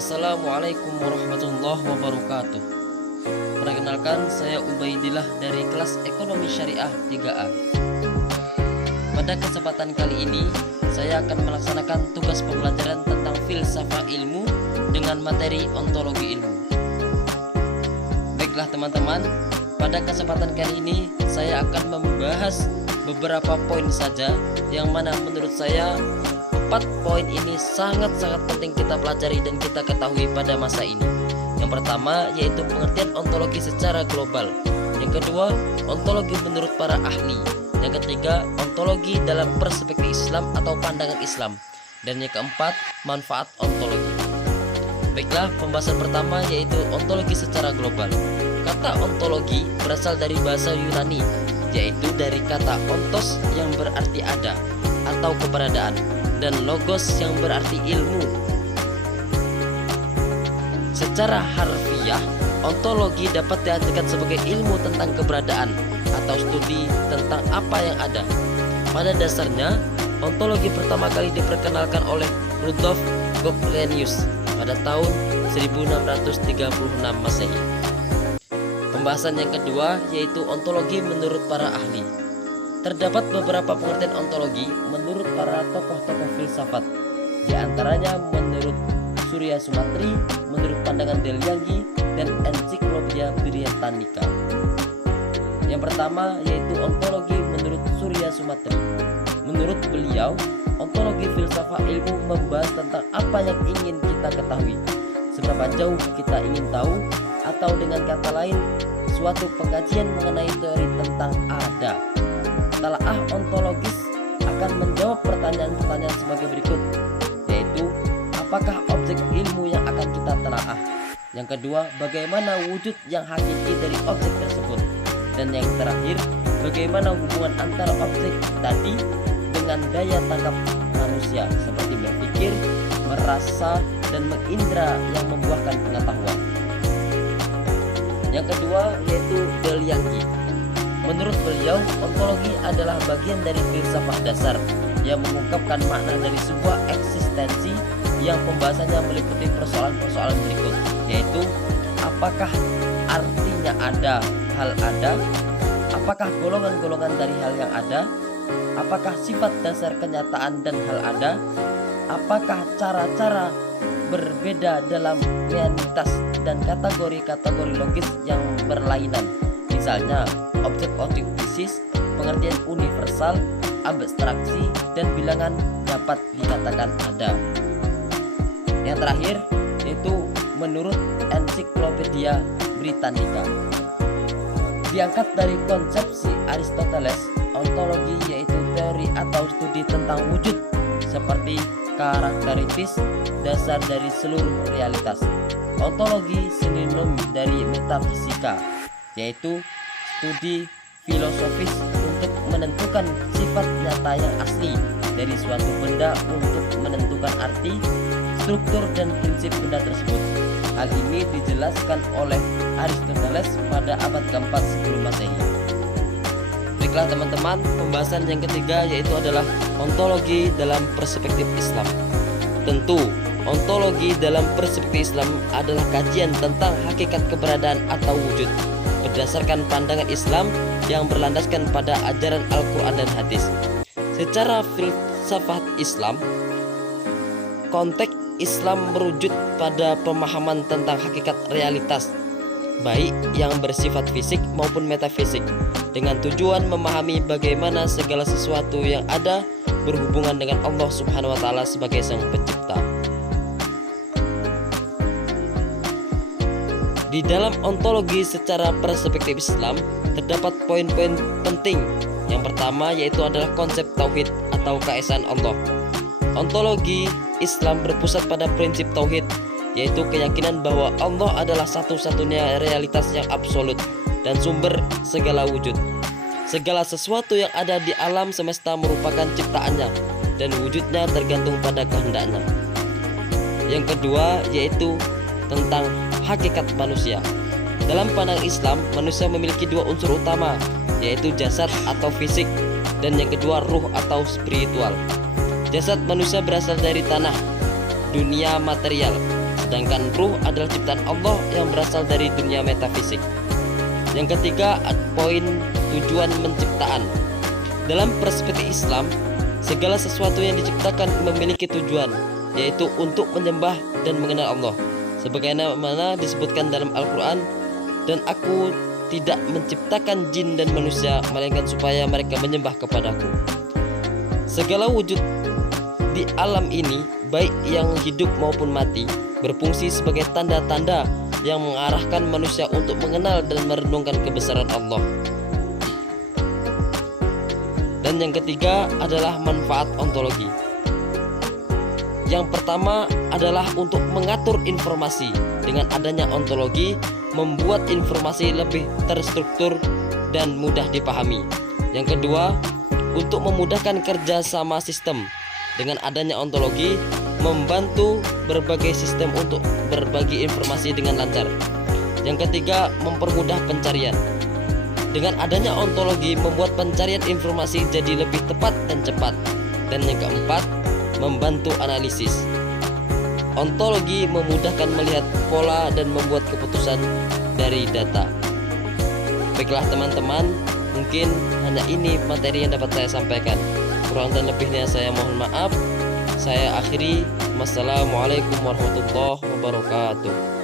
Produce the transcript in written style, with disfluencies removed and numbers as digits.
Assalamualaikum warahmatullahi wabarakatuh. Perkenalkan, saya Ubaidillah dari kelas Ekonomi Syariah 3A. Pada kesempatan kali ini, saya akan melaksanakan tugas pembelajaran tentang filsafat ilmu dengan materi ontologi ilmu. Baiklah teman-teman, pada kesempatan kali ini saya akan membahas beberapa poin saja yang mana menurut saya 4 poin ini sangat-sangat penting kita pelajari dan kita ketahui pada masa ini. Yang pertama yaitu pengertian ontologi secara global. Yang kedua, ontologi menurut para ahli. Yang ketiga, ontologi dalam perspektif Islam atau pandangan Islam. Dan yang keempat, manfaat ontologi. Baiklah, pembahasan pertama yaitu ontologi secara global. Kata ontologi berasal dari bahasa Yunani, yaitu dari kata ontos yang berarti ada atau keberadaan, dan logos yang berarti ilmu. Secara harfiah, ontologi dapat diartikan sebagai ilmu tentang keberadaan atau studi tentang apa yang ada. Pada dasarnya, ontologi pertama kali diperkenalkan oleh Rudolf Goclenius pada tahun 1636 Masehi. Pembahasan yang kedua yaitu ontologi menurut para ahli. Terdapat beberapa pengertian ontologi menurut para tokoh-tokoh filsafat. Di antaranya menurut Surya Sumatri, menurut pandangan Delianggi, dan Ensiklopedia Britannica. Yang pertama yaitu ontologi menurut Surya Sumatri. Menurut beliau, ontologi filsafat ilmu membahas tentang apa yang ingin kita ketahui, seberapa jauh kita ingin tahu, atau dengan kata lain, suatu pengkajian mengenai teori tentang ada. Telaah ontologis akan menjawab pertanyaan-pertanyaan sebagai berikut, yaitu apakah objek ilmu yang akan kita telaah? Yang kedua, bagaimana wujud yang hakiki dari objek tersebut? Dan yang terakhir, bagaimana hubungan antara objek tadi dengan daya tangkap manusia seperti berpikir, merasa, dan mengindra yang membuahkan pengetahuan. Yang kedua yaitu Delianggi. Menurut beliau, ontologi adalah bagian dari filsafat dasar yang mengungkapkan makna dari sebuah eksistensi yang pembahasannya meliputi persoalan-persoalan berikut, yaitu apakah artinya ada hal ada, apakah golongan-golongan dari hal yang ada, apakah sifat dasar kenyataan dan hal ada, apakah cara-cara berbeda dalam realitas dan kategori-kategori logis yang berlainan, misalnya objek-objek fisik, pengertian universal, abstraksi, dan bilangan dapat dikatakan ada. Yang terakhir yaitu menurut Ensiklopedia Britannica. Diangkat dari konsepsi Aristoteles, ontologi yaitu teori atau studi tentang wujud seperti karakteristik dasar dari seluruh realitas. Ontologi sinonim dari metafisika, yaitu studi filosofis untuk menentukan sifat nyata yang asli dari suatu benda untuk menentukan arti, struktur, dan prinsip benda tersebut. Hal ini dijelaskan oleh Aristoteles pada abad keempat sebelum Masehi. Baiklah teman-teman, pembahasan yang ketiga yaitu adalah ontologi dalam perspektif Islam. Tentu, ontologi dalam perspektif Islam adalah kajian tentang hakikat keberadaan atau wujud berdasarkan pandangan Islam yang berlandaskan pada ajaran Al-Quran dan hadis. Secara filsafat Islam, konteks Islam merujuk pada pemahaman tentang hakikat realitas, baik yang bersifat fisik maupun metafisik, dengan tujuan memahami bagaimana segala sesuatu yang ada berhubungan dengan Allah Subhanahu wa Ta'ala sebagai Sang Pencipta. Di dalam ontologi secara perspektif Islam terdapat poin-poin penting. Yang pertama yaitu adalah konsep tauhid atau keesaan Allah. Ontologi Islam berpusat pada prinsip tauhid, yaitu keyakinan bahwa Allah adalah satu-satunya realitas yang absolut dan sumber segala wujud. Segala sesuatu yang ada di alam semesta merupakan ciptaannya dan wujudnya tergantung pada kehendaknya. Yang kedua yaitu tentang hakikat manusia. Dalam pandangan Islam, manusia memiliki 2 unsur utama, yaitu jasad atau fisik, dan yang kedua ruh atau spiritual. Jasad manusia berasal dari tanah, dunia material, sedangkan ruh adalah ciptaan Allah yang berasal dari dunia metafisik. Yang ketiga, poin tujuan penciptaan. Dalam perspektif Islam, segala sesuatu yang diciptakan memiliki tujuan, yaitu untuk menyembah dan mengenal Allah. Sebagaimana disebutkan dalam Al-Quran, dan aku tidak menciptakan jin dan manusia melainkan supaya mereka menyembah kepadaku. Segala wujud di alam ini, baik yang hidup maupun mati, berfungsi sebagai tanda-tanda yang mengarahkan manusia untuk mengenal dan merenungkan kebesaran Allah. Dan yang ketiga adalah manfaat ontologi. Yang pertama adalah untuk mengatur informasi. Dengan adanya ontologi, membuat informasi lebih terstruktur dan mudah dipahami. Yang kedua, untuk memudahkan kerja sama sistem. Dengan adanya ontologi, membantu berbagai sistem untuk berbagi informasi dengan lancar. Yang ketiga, mempermudah pencarian. Dengan adanya ontologi, membuat pencarian informasi jadi lebih tepat dan cepat. Dan yang keempat, membantu analisis. Ontologi memudahkan melihat pola dan membuat keputusan dari data. Baiklah teman-teman, mungkin hanya ini materi yang dapat saya sampaikan. Kurang dan lebihnya saya mohon maaf. Saya akhiri. Wassalamualaikum warahmatullahi wabarakatuh.